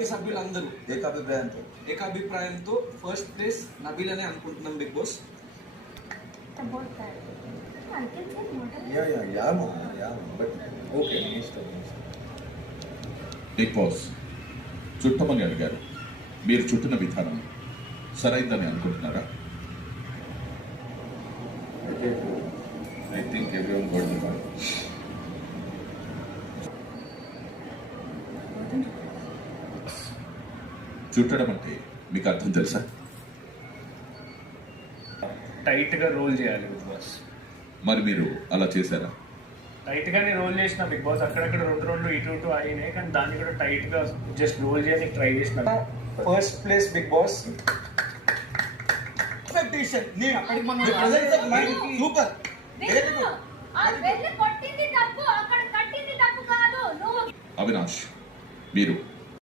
Committee సభ్యులందరూ ఏకాభిప్రాయంతో first place Nabeel అనే అనుకుంటున్నాం బిగ్ బాస్. బిగ్ బాస్ చుట్టమని అడిగారు, మీరు చుట్టిన విధానం సరైందని అనుకుంటున్నారా? I think everyone got the point. చుట్టడం అంటే మీకు అర్థం తెలుసా? టైట్ గా రోల్ చేయాలి బిగ్ బాస్. మరి మీరు అలా చేశారా? టైట్ గానే రోల్ చేసిన బిగ్ బాస్. అక్కడక్కడ రెండు ఇటు అయినాయి, కానీ దాన్ని కూడా టైట్ గా జస్ట్ రోల్ చేయడానికి ట్రై చేసిన. First place Bigg Boss. Super. Avinash, మీరు